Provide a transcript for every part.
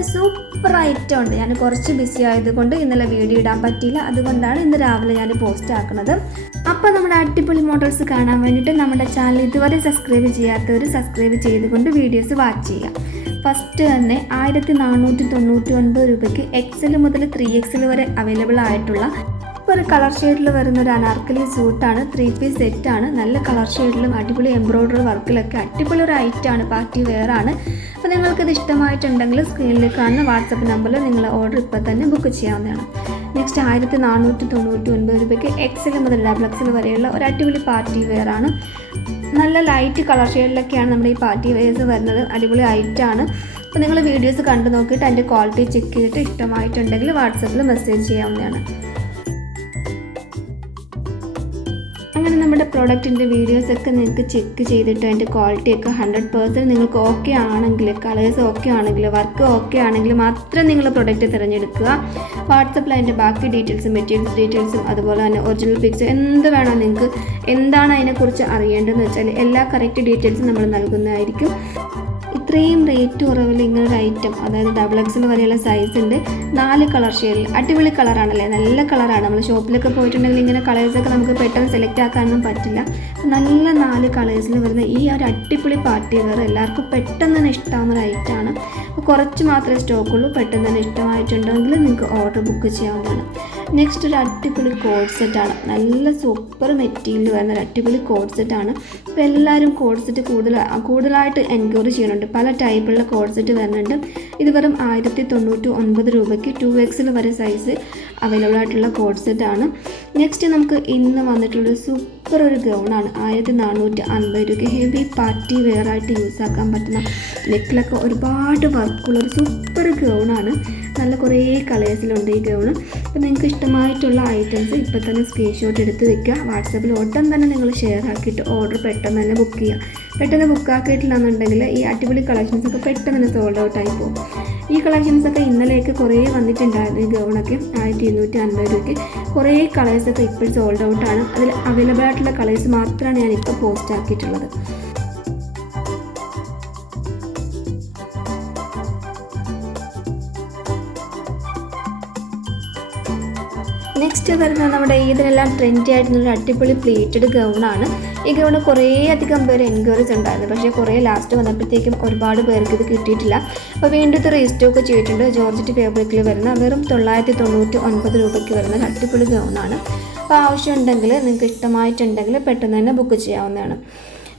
ഒരു super item ഉണ്ട് ഞാൻ കുറച്ച് ബിസി ആയതുകൊണ്ട് ഇന്നലെ വീഡിയോ ഇടാൻ പറ്റിയില്ല. അതുകൊണ്ടാണ് ഇന്ന് രാവിലെ ഞാൻ പോസ്റ്റ് ആക്കുന്നത്. അപ്പോൾ നമ്മുടെ അടിപൊളി മോഡൽസ് കാണാൻ വേണ്ടിയിട്ട് നമ്മുടെ ചാനൽ ഇതുവരെ സബ്സ്ക്രൈബ് ചെയ്യാത്തവർ സബ്സ്ക്രൈബ് ചെയ്തുകൊണ്ട് വീഡിയോസ് വാച്ച് ചെയ്യാം ഫസ്റ്റ് തന്നെ ആയിരത്തി നാനൂറ്റി തൊണ്ണൂറ്റി ഒൻപത് രൂപയ്ക്ക് എക്സൽ മുതൽ ത്രീ എക്സൽ വരെ അവൈലബിൾ ആയിട്ടുള്ള ഒരു കളർ ഷെയ്ഡിൽ വരുന്ന ഒരു അനാർക്കലി സൂട്ടാണ്. ത്രീ പീസ് സെറ്റാണ് നല്ല കളർ ഷെയ്ഡിലും അടിപൊളി എംബ്രോയ്ഡറി വർക്കിലൊക്കെ അടിപൊളി ഒരു ഐറ്റാണ് പാർട്ടി വെയർ ആണ്. അപ്പോൾ നിങ്ങൾക്കിത് ഇഷ്ടമായിട്ടുണ്ടെങ്കിൽ സ്ക്രീനിൽ കാണുന്ന വാട്സപ്പ് നമ്പറിൽ നിങ്ങൾ ഓർഡർ ഇപ്പോൾ തന്നെ ബുക്ക് ചെയ്യാവുന്നതാണ്. നെക്സ്റ്റ് ആയിരത്തി നാനൂറ്റി തൊണ്ണൂറ്റി ഒൻപത് രൂപയ്ക്ക് എക്സൽ മുതൽ ഡബിൾ എക്സൽ വരെയുള്ള ഒരു അടിപൊളി പാർട്ടി വെയർ ആണ്. നല്ല ലൈറ്റ് കളർ ഷെയ്ഡിലൊക്കെയാണ് നമ്മുടെ ഈ പാർട്ടി വെയർസ് വരുന്നത്. അടിപൊളി ഐറ്റാണ് അപ്പോൾ നിങ്ങൾ വീഡിയോസ് കണ്ടു നോക്കിയിട്ട് അതിന്റെ ക്വാളിറ്റി ചെക്ക് ചെയ്തിട്ട് ഇഷ്ടമായിട്ടുണ്ടെങ്കിൽ വാട്സപ്പിൽ മെസ്സേജ് ചെയ്യാവുന്നതാണ്. അങ്ങനെ നമ്മുടെ പ്രോഡക്റ്റിന്റെ വീഡിയോസൊക്കെ നിങ്ങൾക്ക് ചെക്ക് ചെയ്തിട്ട് അതിന്റെ ക്വാളിറ്റി ഒക്കെ ഹൺഡ്രഡ് പേഴ്സന്റ് നിങ്ങൾക്ക് ഓക്കെ ആണെങ്കിൽ കളേഴ്സ് ഓക്കെ ആണെങ്കിൽ വർക്ക് ഓക്കെ ആണെങ്കിൽ മാത്രം നിങ്ങൾ പ്രൊഡക്റ്റ് തിരഞ്ഞെടുക്കുക. വാട്സപ്പിൽ അതിന്റെ ബാക്കി ഡീറ്റെയിൽസും മെറ്റീരിയൽസ് ഡീറ്റെയിൽസും അതുപോലെ തന്നെ ഒറിജിനൽ പിക്സ് എന്ത് വേണം നിങ്ങൾക്ക് എന്താണ് അതിനെക്കുറിച്ച് അറിയേണ്ടതെന്ന് വെച്ചാൽ എല്ലാ കറക്റ്റ് ഡീറ്റെയിൽസും നമ്മൾ നൽകുന്നതായിരിക്കും. ഇത്രയും റേറ്റ് കുറവിൽ ഇങ്ങനെ ഒരു ഐറ്റം അതായത് ഡബിൾ എക്സിൽ വരെയുള്ള സൈസ് ഉണ്ട്. നാല് കളർ ഷെയ്ഡിൽ അടിപൊളി കളറാണല്ലേ നല്ല കളറാണ് നമ്മൾ ഷോപ്പിലൊക്കെ പോയിട്ടുണ്ടെങ്കിൽ ഇങ്ങനെ കളേഴ്സൊക്കെ നമുക്ക് പെട്ടെന്ന് സെലക്ട് ആക്കാനൊന്നും പറ്റില്ല. നല്ല നാല് കളേഴ്സിൽ വരുന്ന ഈ ഒരു അടിപൊളി പാർട്ടി വെയർ എല്ലാവർക്കും പെട്ടെന്ന് തന്നെ ഇഷ്ടമാകുന്ന ഒരു ഐറ്റമാണ് അപ്പോൾ കുറച്ച് മാത്രമേ സ്റ്റോക്കുള്ളൂ പെട്ടെന്ന് തന്നെ ഇഷ്ടമായിട്ടുണ്ടെങ്കിൽ നിങ്ങൾക്ക് ഓർഡർ ബുക്ക് ചെയ്യാവുന്നതാണ്. നെക്സ്റ്റ് ഒരു അടിപൊളി കോഡ് സെറ്റാണ് നല്ല സൂപ്പർ മെറ്റീരിയൽ വരുന്ന ഒരു അടിപൊളി കോഡ് സെറ്റാണ് ഇപ്പോൾ എല്ലാവരും കോഡ് സെറ്റ് കൂടുതൽ കൂടുതലായിട്ട് എൻക്വയറി ചെയ്യുന്നുണ്ട്. പല ടൈപ്പുള്ള കോഡ് സെറ്റ് വരുന്നുണ്ട്. ഇത് വെറും ആയിരത്തി തൊണ്ണൂറ്റി ഒൻപത് രൂപയ്ക്ക് ടു എക്സിൽ വരെ സൈസ് അവൈലബിൾ ആയിട്ടുള്ള കോഡ് സെറ്റാണ് നെക്സ്റ്റ് നമുക്ക് ഇന്ന് വന്നിട്ടുള്ളൊരു സൂപ്പർ ഒരു ഗൗണാണ് ആയിരത്തി നാനൂറ്റി അൻപത് രൂപയ്ക്ക് ഹെവി പാർട്ടി വെയർ ആയിട്ട് യൂസ് ആക്കാൻ പറ്റുന്ന നെക്കിലൊക്കെ ഒരുപാട് വർക്കുള്ള ഒരു സൂപ്പർ ഗൗണാണ് നല്ല കുറേ കളേഴ്സിലുണ്ട് ഈ ഗൗണ് അപ്പോൾ നിങ്ങൾക്ക് ഇഷ്ടമായിട്ടുള്ള ഐറ്റംസ് ഇപ്പോൾ തന്നെ സ്ക്രീൻഷോട്ട് എടുത്ത് വെക്കുക. വാട്സാപ്പിൽ ഉടൻ തന്നെ നിങ്ങൾ ഷെയർ ആക്കിയിട്ട് ഓർഡർ പെട്ടെന്ന് തന്നെ ബുക്ക് ചെയ്യുക. പെട്ടെന്ന് ബുക്ക് ആക്കിയിട്ടില്ലാന്നുണ്ടെങ്കിൽ ഈ അടിപൊളി കളക്ഷൻസ് ഒക്കെ പെട്ടെന്ന് തന്നെ സോൾഡ് ഔട്ട് ആയി പോകും. ഈ കളക്ഷൻസൊക്കെ ഇന്നലെയൊക്കെ കുറേ വന്നിട്ടുണ്ടായിരുന്നു ഈ ഗൗണൊക്കെ. ആയിരത്തി ഇരുന്നൂറ്റി അൻപത് രൂപയ്ക്ക്. കുറേ കളേഴ്സൊക്കെ ഇപ്പോൾ സോൾഡ് ഔട്ടാണ് അതിൽ അവൈലബിൾ ആയിട്ടുള്ള കളേഴ്സ് മാത്രമാണ് ഞാൻ ഇപ്പോൾ പോസ്റ്റ് ആക്കിയിട്ടുള്ളത്. നെക്സ്റ്റ് വരുന്നത് നമ്മുടെ ഇതിനെല്ലാം ട്രെൻഡി ആയിട്ടുള്ള ഒരു അടിപൊളി പ്ലേറ്റഡ് ഗൗണാണ് ഈ ഗൗണ് കുറേ അധികം പേര് എൻക്വയറീസ് ഉണ്ടായിരുന്നു. പക്ഷേ കുറേ ലാസ്റ്റ് വന്നപ്പോഴത്തേക്കും ഒരുപാട് പേർക്ക് ഇത് കിട്ടിയിട്ടില്ല. അപ്പോൾ വീണ്ടും ഇത് റീസ്റ്റോക്ക് ചെയ്തിട്ടുണ്ട്. ജോർജറ്റ് ഫാബ്രിക്കിൽ വരുന്ന വെറും തൊള്ളായിരത്തി തൊണ്ണൂറ്റി ഒൻപത് രൂപയ്ക്ക് വരുന്ന അടിപൊളി ഗൗണാണ് അപ്പോൾ ആവശ്യമുണ്ടെങ്കിൽ നിങ്ങൾക്ക് ഇഷ്ടമായിട്ടുണ്ടെങ്കിൽ പെട്ടെന്ന് തന്നെ ബുക്ക് ചെയ്യാവുന്നതാണ്.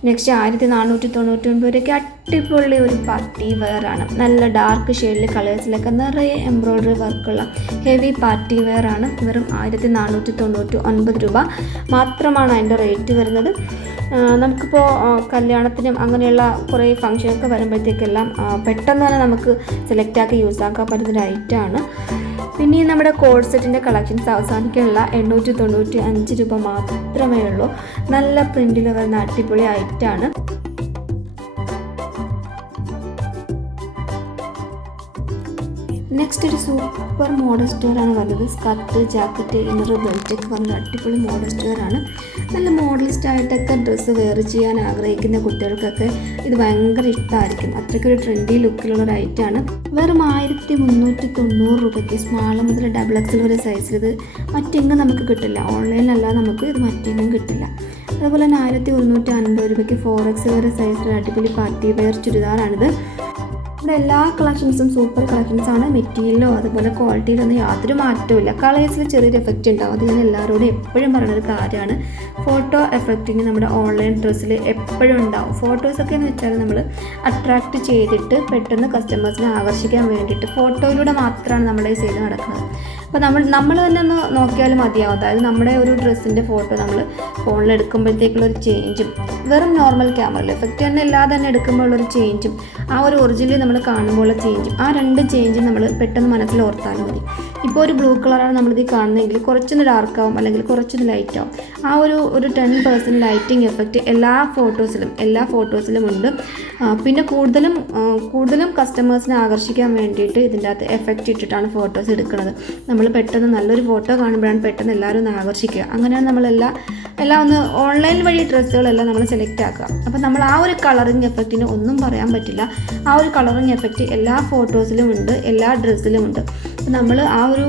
നെക്സ്റ്റ് ആയിരത്തി നാനൂറ്റി തൊണ്ണൂറ്റി ഒൻപത് രൂപയ്ക്ക് അടിപൊളി ഒരു പാർട്ടി വെയർ ആണ്. നല്ല ഡാർക്ക് ഷെയ്ഡിൽ കളേഴ്സിലൊക്കെ നിറയെ എംബ്രോയ്ഡറി വർക്കുള്ള ഹെവി പാർട്ടി വെയർ ആണ്. വെറും ആയിരത്തി നാനൂറ്റി തൊണ്ണൂറ്റി ഒൻപത് രൂപ മാത്രമാണ് അതിന്റെ റേറ്റ് വരുന്നത്. നമുക്കിപ്പോൾ കല്യാണത്തിനും അങ്ങനെയുള്ള കുറേ ഫങ്ഷനൊക്കെ വരുമ്പോഴത്തേക്കെല്ലാം പെട്ടെന്ന് തന്നെ നമുക്ക് സെലക്ട് ആക്കി യൂസ് ആക്കാൻ പറ്റുന്ന ഒരു ഐറ്റമാണ് പിന്നെ നമ്മുടെ കോഡ് സെറ്റിന്റെ കളക്ഷൻസ് അവസാനിക്കാനുള്ള എണ്ണൂറ്റി തൊണ്ണൂറ്റി അഞ്ച് രൂപ മാത്രമേ ഉള്ളൂ. നല്ല പ്രിന്റിൽ വരുന്ന അടിപൊളി ഐറ്റമാണ് നെക്സ്റ്റ് ഒരു സൂപ്പർ മോഡൽ സ്റ്റോർ ആണ് വരുന്നത് സ്കർട്ട് ജാക്കറ്റ് ഇന്നർ ബെൽറ്റ് ഒക്കെ വന്ന അടിപൊളി മോഡൽ സ്റ്റോർ ആണ്. നല്ല മോഡലിസ്റ്റ് ആയിട്ടൊക്കെ ഡ്രസ്സ് വെയർ ചെയ്യാൻ ആഗ്രഹിക്കുന്ന കുട്ടികൾക്കൊക്കെ ഇത് ഭയങ്കര ഇഷ്ടമായിരിക്കും അത്രയ്ക്കൊരു ട്രെൻഡി ലുക്കിലുള്ള ഒരു ഐറ്റമാണ് വെറും ആയിരത്തി മുന്നൂറ്റി തൊണ്ണൂറ് രൂപയ്ക്ക് സ്മാൾ മുതൽ ഡബിൾ എക്സൽ വരെ സൈസിൽ ഇത് മറ്റെങ്ങും നമുക്ക് കിട്ടില്ല. ഓൺലൈനിലല്ലാതെ നമുക്ക് ഇത് മറ്റെങ്ങും കിട്ടില്ല. അതുപോലെ തന്നെ ആയിരത്തി ഒരുന്നൂറ്റി അൻപത് രൂപയ്ക്ക് ഫോർ എക്സ് വരെ സൈസിൽ അടിപൊളി പാർട്ടി വെയർ ചുരിദാറാണിത്. ഇവിടെ എല്ലാ കളക്ഷൻസും സൂപ്പർ കളക്ഷൻസാണ് മെറ്റീരിയലോ അതുപോലെ ക്വാളിറ്റിയിലൊന്നും യാതൊരു മാറ്റവും കളേഴ്സിൽ ചെറിയൊരു എഫക്റ്റ് ഉണ്ടാവും. അത് ഞാൻ എല്ലാവരോടും എപ്പോഴും പറയുന്നൊരു കാര്യമാണ്. ഫോട്ടോ എഫക്റ്റിങ് നമ്മുടെ ഓൺലൈൻ ഡ്രസ്സിൽ എപ്പോഴും ഉണ്ടാവും. ഫോട്ടോസൊക്കെ എന്ന് വെച്ചാൽ നമ്മൾ അട്രാക്റ്റ് ചെയ്തിട്ട് പെട്ടെന്ന് കസ്റ്റമേഴ്സിനെ ആകർഷിക്കാൻ വേണ്ടിയിട്ട് ഫോട്ടോയിലൂടെ മാത്രമാണ് നമ്മുടെ ഈ സെയിൽ നടക്കുന്നത്. അപ്പോൾ നമ്മൾ നമ്മൾ തന്നെ ഒന്ന് നോക്കിയാൽ മതിയാവും. അതായത് നമ്മുടെ ഒരു ഡ്രസ്സിന്റെ ഫോട്ടോ നമ്മൾ ഫോണിൽ എടുക്കുമ്പോഴത്തേക്കുള്ള ഒരു ചേഞ്ചും വെറും നോർമൽ ക്യാമറയിൽ എഫക്റ്റ് തന്നെ ഇല്ലാതെ തന്നെ എടുക്കുമ്പോഴുള്ളൊരു ചേഞ്ചും ആ ഒരു ഒറിജിനൽ നമ്മൾ കാണുമ്പോഴുള്ള ചേഞ്ചും ആ രണ്ട് ചേഞ്ചും നമ്മൾ പെട്ടെന്ന് മനസ്സിൽ ഓർത്താലും മതി. ഇപ്പോൾ ഒരു ബ്ലൂ കളറാണ് നമ്മളിത് കാണുന്നതെങ്കിൽ കുറച്ചൊന്ന് ഡാർക്ക് ആവും അല്ലെങ്കിൽ കുറച്ചൊന്ന് ലൈറ്റ് ആവും. ആ ഒരു ഒരു ടെൻ പെർസെന്റ് ലൈറ്റിംഗ് എഫക്റ്റ് എല്ലാ ഫോട്ടോസിലും എല്ലാ ഫോട്ടോസിലും ഉണ്ട്. പിന്നെ കൂടുതലും കൂടുതലും കസ്റ്റമേഴ്സിനെ ആകർഷിക്കാൻ വേണ്ടിയിട്ട് ഇതിന്റെ അകത്ത് എഫക്റ്റ് ഇട്ടിട്ടാണ് ഫോട്ടോസ് എടുക്കുന്നത്. നമ്മൾ പെട്ടെന്ന് നല്ലൊരു ഫോട്ടോ കാണുമ്പോഴാണ് പെട്ടെന്ന് എല്ലാവരും ഒന്ന് ആകർഷിക്കുക. അങ്ങനെയാണ് നമ്മളെല്ലാം എല്ലാം ഒന്ന് ഓൺലൈൻ വഴി ഡ്രസ്സുകളെല്ലാം നമ്മൾ സെലക്ട് ആക്കുക. അപ്പോൾ നമ്മൾ ആ ഒരു കളറിങ് എഫക്റ്റിന് ഒന്നും പറയാൻ പറ്റില്ല. ആ ഒരു കളറിങ് എഫക്റ്റ് എല്ലാ ഫോട്ടോസിലും ഉണ്ട് എല്ലാ ഡ്രസ്സിലും ഉണ്ട്. നമ്മൾ ആ ഒരു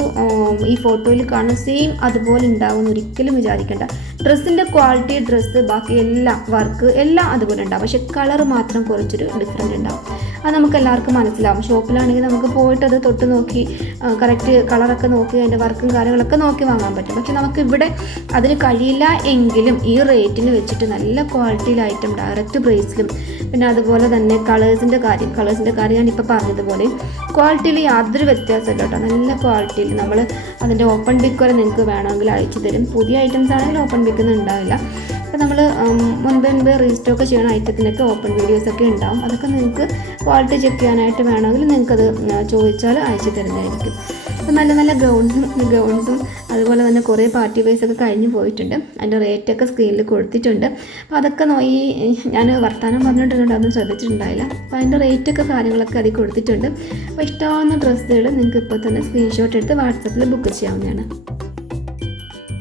ഈ ഫോട്ടോയിൽ കാണുന്ന സെയിം അതുപോലെ ഉണ്ടാവും ഒരിക്കലും വിചാരിക്കേണ്ട. ഡ്രസ്സിന്റെ ക്വാളിറ്റി ഡ്രസ്സ് ബാക്കി എല്ലാം വർക്ക് എല്ലാം അതുപോലെ ഉണ്ടാവും. പക്ഷേ കളർ മാത്രം കുറച്ചൊരു ഡിഫറെന്റ് ഉണ്ടാവും. അത് നമുക്ക് എല്ലാവർക്കും മനസ്സിലാവും. ഷോപ്പിലാണെങ്കിൽ നമുക്ക് പോയിട്ട് അത് തൊട്ട് നോക്കി കറക്റ്റ് കളറൊക്കെ നോക്കി അതിന്റെ വർക്കും കാര്യങ്ങളൊക്കെ നോക്കി വാങ്ങാൻ പറ്റും. പക്ഷെ നമുക്ക് ഇവിടെ അതിന് കഴിയില്ല എങ്കിലും ഈ റേറ്റിന് വെച്ചിട്ട് നല്ല ക്വാളിറ്റിയിൽ ഐറ്റം ഡയറക്റ്റ് പ്രൈസിലും പിന്നെ അതുപോലെ തന്നെ കളേഴ്സിന്റെ കാര്യം കളേഴ്സിന്റെ കാര്യം ഞാനിപ്പോൾ പറഞ്ഞതുപോലെ. ക്വാളിറ്റിയിൽ യാതൊരു വ്യത്യാസമില്ല കേട്ടോ. നല്ല ക്വാളിറ്റിയിൽ നമ്മൾ അതിന്റെ ഓപ്പൺ പിക്ക് വരെ നിങ്ങൾക്ക് വേണമെങ്കിൽ അയച്ചു തരും. പുതിയ ഐറ്റംസ് ആണെങ്കിൽ ഓപ്പൺ പിക്കൊന്നും ഉണ്ടാവില്ല. നമ്മൾ മുൻപ് മുൻപ് റീസ്റ്റോക്ക് ചെയ്യുന്ന ഐറ്റത്തിനൊക്കെ ഓപ്പൺ വീഡിയോസൊക്കെ ഉണ്ടാവും. അതൊക്കെ നിങ്ങൾക്ക് ക്വാളിറ്റി ചെക്ക് ചെയ്യാനായിട്ട് വേണമെങ്കിൽ നിങ്ങൾക്കത് ചോദിച്ചാൽ അയച്ചു തരുന്നതായിരിക്കും. അപ്പോൾ നല്ല നല്ല ഗൗൺസും ഗൗൺസും അതുപോലെ തന്നെ കുറേ പാർട്ടി വൈസ് ഒക്കെ കഴിഞ്ഞ് പോയിട്ടുണ്ട്. അതിന്റെ റേറ്റൊക്കെ സ്ക്രീനിൽ കൊടുത്തിട്ടുണ്ട്. അപ്പോൾ അതൊക്കെ ഈ ഞാൻ വർത്തമാനം പറഞ്ഞിട്ടുണ്ട് അതൊന്നും ശ്രദ്ധിച്ചിട്ടുണ്ടായില്ല. അപ്പോൾ അതിന്റെ റേറ്റൊക്കെ കാര്യങ്ങളൊക്കെ അതിൽ കൊടുത്തിട്ടുണ്ട്. അപ്പോൾ ഇഷ്ടമാവുന്ന ഡ്രസ്സുകൾ നിങ്ങൾക്ക് ഇപ്പോൾ തന്നെ സ്ക്രീൻഷോട്ട് എടുത്ത് വാട്സപ്പിൽ ബുക്ക് ചെയ്യാവുന്നതാണ്.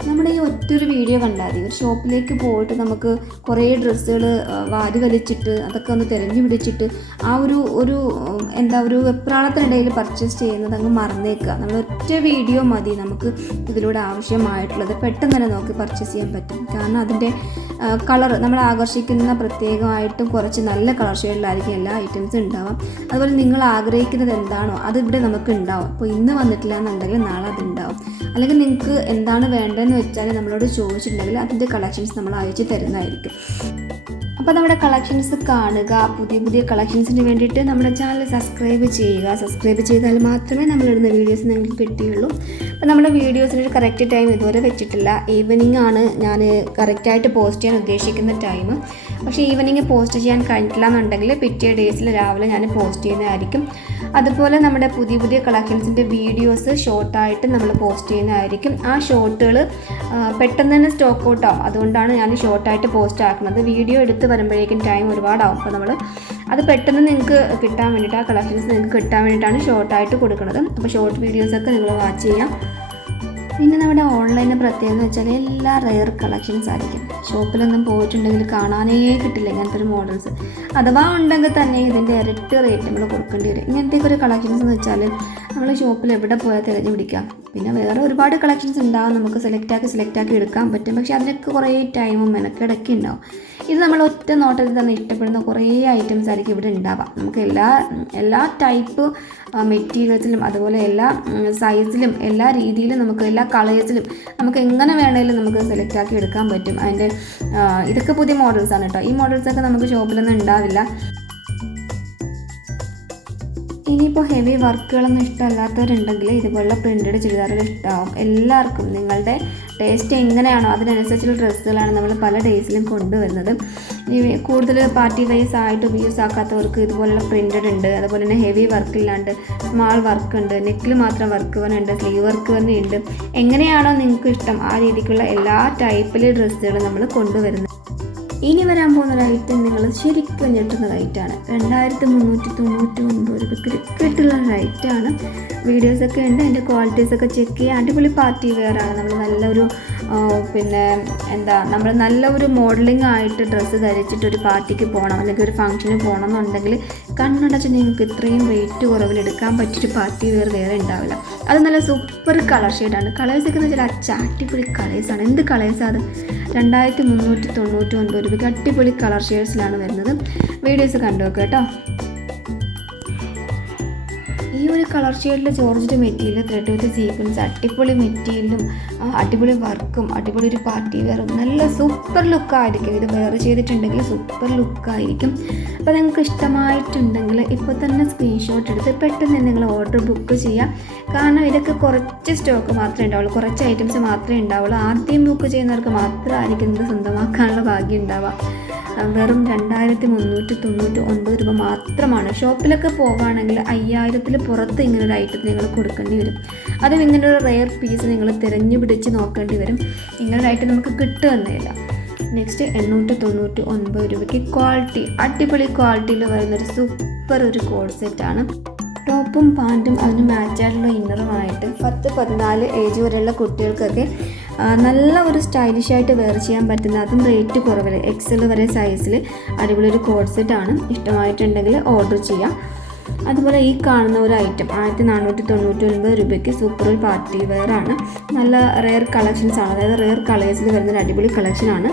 നമ്മുടെ ഈ ഒറ്റൊരു വീഡിയോ കണ്ടാൽ മതി ഒരു ഷോപ്പിലേക്ക് പോയിട്ട് നമുക്ക് കുറേ ഡ്രസ്സുകൾ വാരി വലിച്ചിട്ട് അതൊക്കെ ഒന്ന് തിരഞ്ഞു പിടിച്ചിട്ട് ആ ഒരു ഒരു എന്താ ഒരു വെപ്രാളത്തിനിടയിൽ പർച്ചേസ് ചെയ്യുന്നത് അങ്ങ് മറന്നേക്കുക. നമ്മൾ ഒറ്റ വീഡിയോ മതി നമുക്ക് ഇതിലൂടെ ആവശ്യമായിട്ടുള്ളത്. പെട്ടെന്ന് തന്നെ നോക്കി പർച്ചേസ് ചെയ്യാൻ പറ്റും. കാരണം അതിന്റെ കളർ നമ്മൾ ആകർഷിക്കുന്ന പ്രത്യേകമായിട്ടും കുറച്ച് നല്ല കളർ ഷെയ്ഡിലായിരിക്കും എല്ലാ ഐറ്റംസും ഉണ്ടാവാം. അതുപോലെ നിങ്ങൾ ആഗ്രഹിക്കുന്നത് എന്താണോ അതിവിടെ നമുക്ക് ഉണ്ടാവും. അപ്പോൾ ഇന്ന് വന്നിട്ടില്ല എന്നുണ്ടെങ്കിൽ നാളെ അതുണ്ടാവും അല്ലെങ്കിൽ നിങ്ങൾക്ക് എന്താണ് വേണ്ടതെന്ന് വെച്ചാൽ നമ്മളോട് ചോദിച്ചിട്ടുണ്ടെങ്കിൽ അതിന്റെ കളക്ഷൻസ് നമ്മൾ അയച്ചു തരുന്നതായിരിക്കും. അപ്പോൾ നമ്മുടെ കളക്ഷൻസ് കാണുക പുതിയ പുതിയ കളക്ഷൻസിന് വേണ്ടിയിട്ട് നമ്മുടെ ചാനൽ സബ്സ്ക്രൈബ് ചെയ്യുക. സബ്സ്ക്രൈബ് ചെയ്താൽ മാത്രമേ നമ്മളിടുന്ന വീഡിയോസ് നിങ്ങൾക്ക് കിട്ടുകയുള്ളൂ അപ്പോൾ നമ്മുടെ വീഡിയോസിന് ഒരു കറക്റ്റ് ടൈം ഇതുവരെ വെച്ചിട്ടില്ല. ഈവനിങ് ആണ് ഞാൻ കറക്റ്റായിട്ട് പോസ്റ്റ് ചെയ്യാൻ ഉദ്ദേശിക്കുന്ന ടൈം പക്ഷേ ഈവനിങ് പോസ്റ്റ് ചെയ്യാൻ കഴിഞ്ഞിട്ടില്ല എന്നുണ്ടെങ്കിൽ പിറ്റേ ഡേയ്സിൽ രാവിലെ ഞാൻ പോസ്റ്റ് ചെയ്യുന്നതായിരിക്കും. അതുപോലെ നമ്മുടെ പുതിയ പുതിയ കളക്ഷൻസിന്റെ വീഡിയോസ് ഷോർട്ടായിട്ട് നമ്മൾ പോസ്റ്റ് ചെയ്യുന്നതായിരിക്കും. ആ ഷോർട്ടുകൾ പെട്ടെന്ന് തന്നെ സ്റ്റോക്ക് ഔട്ട്? അതുകൊണ്ടാണ് ഞാൻ ഷോർട്ടായിട്ട് പോസ്റ്റ് ആക്കുന്നത്. വീഡിയോ എടുത്ത് വരുമ്പോഴേക്കും ടൈം ഒരുപാടാവും അപ്പോൾ നമ്മൾ അത് പെട്ടെന്ന് നിങ്ങൾക്ക് കിട്ടാൻ വേണ്ടിയിട്ട് ആ കളക്ഷൻസ് നിങ്ങൾക്ക് കിട്ടാൻ വേണ്ടിയിട്ടാണ് ഷോർട്ടായിട്ട് കൊടുക്കുന്നത്. അപ്പോൾ ഷോർട്ട് വീഡിയോസൊക്കെ നിങ്ങൾ വാച്ച് ചെയ്യാം. പിന്നെ നമ്മുടെ ഓൺലൈനിൽ പ്രത്യേകത എന്ന് വെച്ചാൽ എല്ലാ റെയർ കളക്ഷൻസ് ആയിരിക്കും. ഷോപ്പിലൊന്നും പോയിട്ടുണ്ടെങ്കിൽ കാണാനേ കിട്ടില്ല ഇങ്ങനത്തെ ഒരു മോഡൽസ് അഥവാ ഉണ്ടെങ്കിൽ തന്നെ ഇതിന്റെ ഇരട്ടി റേറ്റ് നമ്മൾ കൊടുക്കേണ്ടി വരും. ഇങ്ങനത്തെ ഒരു കളക്ഷൻസ് എന്ന് വെച്ചാൽ നമ്മൾ ഷോപ്പിൽ എവിടെ പോയാൽ തിരഞ്ഞു പിടിക്കാം. പിന്നെ വേറെ ഒരുപാട് കളക്ഷൻസ് ഉണ്ടാവും. നമുക്ക് സെലക്ട് ആക്കി സെലക്ട് ആക്കി എടുക്കാൻ പറ്റും. പക്ഷേ അതിനൊക്കെ കുറേ ടൈമും മെനക്കെടൊക്കെ ഉണ്ടാവും. ഇത് നമ്മൾ ഒറ്റ നോട്ടത്തിൽ തന്നെ ഇഷ്ടപ്പെടുന്ന കുറേ ഐറ്റംസ് ആയിരിക്കും ഇവിടെ ഉണ്ടാവാം നമുക്ക് എല്ലാ എല്ലാ ടൈപ്പ് മെറ്റീരിയൽസിലും അതുപോലെ എല്ലാ സൈസിലും എല്ലാ രീതിയിലും നമുക്ക് എല്ലാ കളേഴ്സിലും നമുക്ക് എങ്ങനെ വേണമെങ്കിലും നമുക്ക് സെലക്ട് ആക്കി എടുക്കാൻ പറ്റും. അതിന്റെ ഇതൊക്കെ പുതിയ മോഡൽസാണ് കേട്ടോ. ഈ മോഡൽസൊക്കെ നമുക്ക് ഷോപ്പിലൊന്നും ഉണ്ടാവില്ല. ഇനിയിപ്പോൾ ഹെവി വർക്കുകളൊന്നും ഇഷ്ടമല്ലാത്തവരുണ്ടെങ്കിൽ ഇതുപോലുള്ള പ്രിന്റഡ് ചുരിദാറുകൾ ഇഷ്ടമാവും എല്ലാവർക്കും നിങ്ങളുടെ ടേസ്റ്റ് എങ്ങനെയാണോ അതിനനുസരിച്ചുള്ള ഡ്രസ്സുകളാണ് നമ്മൾ പല ഡേയ്സിലും കൊണ്ടുവരുന്നത്. കൂടുതൽ പാർട്ടി വൈസ് ആയിട്ട് ഉപയൂസ് ആക്കാത്തവർക്ക് ഇതുപോലുള്ള പ്രിന്റഡ് ഉണ്ട്. അതുപോലെ തന്നെ ഹെവി വർക്ക് ഇല്ലാണ്ട് സ്മാൾ വർക്ക് ഉണ്ട്. നെക്കിൽ മാത്രം വർക്ക് വരുന്നുണ്ട് സ്ലീവ് വർക്ക് വന്നുണ്ട് എങ്ങനെയാണോ നിങ്ങൾക്ക് ഇഷ്ടം ആ രീതിക്കുള്ള എല്ലാ ടൈപ്പിലെ ഡ്രസ്സുകളും നമ്മൾ കൊണ്ടുവരുന്നത്. ഇനി വരാൻ പോകുന്ന റൈറ്റ് നിങ്ങൾ ശരിക്കും ഞെട്ടുന്ന റൈറ്റാണ് രണ്ടായിരത്തി മുന്നൂറ്റി തൊണ്ണൂറ്റി ഒൻപത് രൂപ ക്രിക്കറ്റുള്ള റൈറ്റാണ് വീഡിയോസൊക്കെ ഉണ്ട്. അതിന്റെ ക്വാളിറ്റീസൊക്കെ ചെക്ക് ചെയ്യുക അടിപൊളി പാർട്ടി വെയറാണ് നമ്മൾ നല്ലൊരു പിന്നെ എന്താ നമ്മൾ നല്ല ഒരു മോഡലിംഗ് ആയിട്ട് ഡ്രസ്സ് ധരിച്ചിട്ട് ഒരു പാർട്ടിക്ക് പോകണം അല്ലെങ്കിൽ ഒരു ഫംഗ്ഷന് പോകണം എന്നുണ്ടെങ്കിൽ കണ്ണടച്ച് നിങ്ങൾക്ക് ഇത്രയും വെയിറ്റ് കുറവിൽ എടുക്കാൻ പറ്റിയൊരു പാർട്ടി വെയർ വേറെ ഉണ്ടാവില്ല. അത് നല്ല സൂപ്പർ കളർ ഷെയ്ഡാണ് കളേഴ്സൊക്കെ എന്ന് വെച്ചാൽ അച്ചാട്ടിപ്പൊളി കളേഴ്സാണ് എന്ത് കളേഴ്സാണ് അത്? രണ്ടായിരത്തി മുന്നൂറ്റി തൊണ്ണൂറ്റി ഒൻപത് രൂപയ്ക്ക് അടിപൊളി കളർ ഷെയ്ഡ്സിലാണ് വരുന്നത്. വീഡിയോസ് കണ്ടു നോക്കുക കേട്ടോ. ഒരു കളർ ഷെയ്ഡിൽ ജോർജിന്റെ മെറ്റീരിയൽ ത്രെഡ് വിത്ത് സീക്വൻസ് അടിപൊളി മെറ്റീരിയലും അടിപൊളി വർക്കും അടിപൊളി ഒരു പാർട്ടി വെയറും നല്ല സൂപ്പർ ലുക്കായിരിക്കും ഇത് വെയർ ചെയ്തിട്ടുണ്ടെങ്കിൽ സൂപ്പർ ലുക്കായിരിക്കും അപ്പോൾ നിങ്ങൾക്ക് ഇഷ്ടമായിട്ടുണ്ടെങ്കിൽ ഇപ്പോൾ തന്നെ സ്ക്രീൻഷോട്ട് എടുത്ത് പെട്ടെന്ന് നിങ്ങൾ ഓർഡർ ബുക്ക് ചെയ്യാം. കാരണം ഇതൊക്കെ കുറച്ച് സ്റ്റോക്ക് മാത്രമേ ഉണ്ടാവുള്ളൂ. കുറച്ച് ഐറ്റംസ് മാത്രമേ ഉണ്ടാവുള്ളൂ. ആദ്യം ബുക്ക് ചെയ്യുന്നവർക്ക് മാത്രമായിരിക്കും ഇത് സ്വന്തമാക്കാനുള്ള ഭാഗ്യം ഉണ്ടാവുക. വെറും രണ്ടായിരത്തി മുന്നൂറ്റി തൊണ്ണൂറ്റി ഒൻപത് രൂപ മാത്രമാണ്. ഷോപ്പിലൊക്കെ പോകുകയാണെങ്കിൽ അയ്യായിരത്തിൽ പുറത്ത് ഇങ്ങനെ ഒരു ഐറ്റം നിങ്ങൾ കൊടുക്കേണ്ടി വരും. അതും ഇങ്ങനെ ഒരു റെയർ പീസ് നിങ്ങൾ തിരഞ്ഞു പിടിച്ച് നോക്കേണ്ടി വരും. ഇങ്ങനെ ഐറ്റം നമുക്ക് കിട്ടുകയെന്നില്ല നെക്സ്റ്റ് എണ്ണൂറ്റി തൊണ്ണൂറ്റി ഒൻപത് രൂപയ്ക്ക് ക്വാളിറ്റി അടിപൊളി ക്വാളിറ്റിയിൽ വരുന്നൊരു സൂപ്പർ ഒരു കോഡ് സെറ്റാണ് ടോപ്പും പാന്റും അതിന് മാച്ചായിട്ടുള്ള ഇന്നറുമായിട്ട് പത്ത് പതിനാല് ഏജ് വരെയുള്ള കുട്ടികൾക്കൊക്കെ നല്ല ഒരു സ്റ്റൈലിഷ് ആയിട്ട് വെയർ ചെയ്യാൻ പറ്റുന്ന അതും റേറ്റ് കുറവിൽ എക്സൽ വരെ സൈസിൽ അടിപൊളി ഒരു കോഡ് സെറ്റാണ് ഇഷ്ടമായിട്ടുണ്ടെങ്കിൽ ഓർഡർ ചെയ്യാം. അതുപോലെ ഈ കാണുന്ന ഒരു ഐറ്റം ആയിരത്തി നാനൂറ്റി തൊണ്ണൂറ്റി ഒൻപത് രൂപയ്ക്ക് സൂപ്പർ ഒരു പാർട്ടി വെയർ ആണ്. നല്ല റെയർ കളക്ഷൻസ് ആണ്. അതായത് റെയർ കളേഴ്സിൽ വരുന്ന ഒരു അടിപൊളി കളക്ഷനാണ്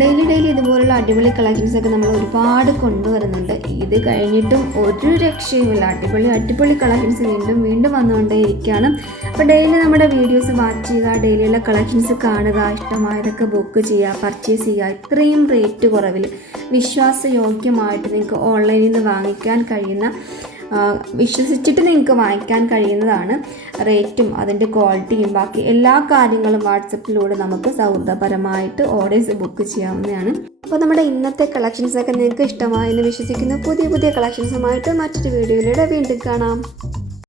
ഡെയിലി ഡെയിലി ഇതുപോലുള്ള അടിപൊളി കളക്ഷൻസ് ഒക്കെ നമ്മൾ ഒരുപാട് കൊണ്ടുവരുന്നുണ്ട്. ഇത് കഴിഞ്ഞിട്ടും ഒരു രക്ഷയുമില്ല. അടിപൊളി അടിപൊളി കളക്ഷൻസ് വീണ്ടും വീണ്ടും വന്നുകൊണ്ടേ ഇരിക്കുകയാണ് അപ്പോൾ ഡെയിലി നമ്മുടെ വീഡിയോസ് വാച്ച് ചെയ്യുക ഡെയിലിയുള്ള കളക്ഷൻസ് കാണുക ഇഷ്ടമായതൊക്കെ ബുക്ക് ചെയ്യുക പർച്ചേസ് ചെയ്യുക ഇത്രയും റേറ്റ് കുറവിൽ വിശ്വാസയോഗ്യമായിട്ട് നിങ്ങൾക്ക് ഓൺലൈനിൽ നിന്ന് വാങ്ങിക്കാൻ കഴിയുന്ന വിശ്വസിച്ചിട്ട് നിങ്ങൾക്ക് വാങ്ങിക്കാൻ കഴിയുന്നതാണ് റേറ്റും അതിന്റെ ക്വാളിറ്റിയും. ബാക്കി എല്ലാ കാര്യങ്ങളും വാട്സപ്പിലൂടെ നമുക്ക് സൗഹൃദപരമായിട്ട് ഓർഡേഴ്സ് ബുക്ക് ചെയ്യാവുന്നതാണ്. അപ്പോൾ നമ്മുടെ ഇന്നത്തെ കളക്ഷൻസൊക്കെ നിങ്ങൾക്ക് ഇഷ്ടമായെന്ന് വിശ്വസിക്കുന്നു. പുതിയ പുതിയ കളക്ഷൻസുമായിട്ട് മറ്റൊരു വീഡിയോയിലൂടെ വീണ്ടും കാണാം.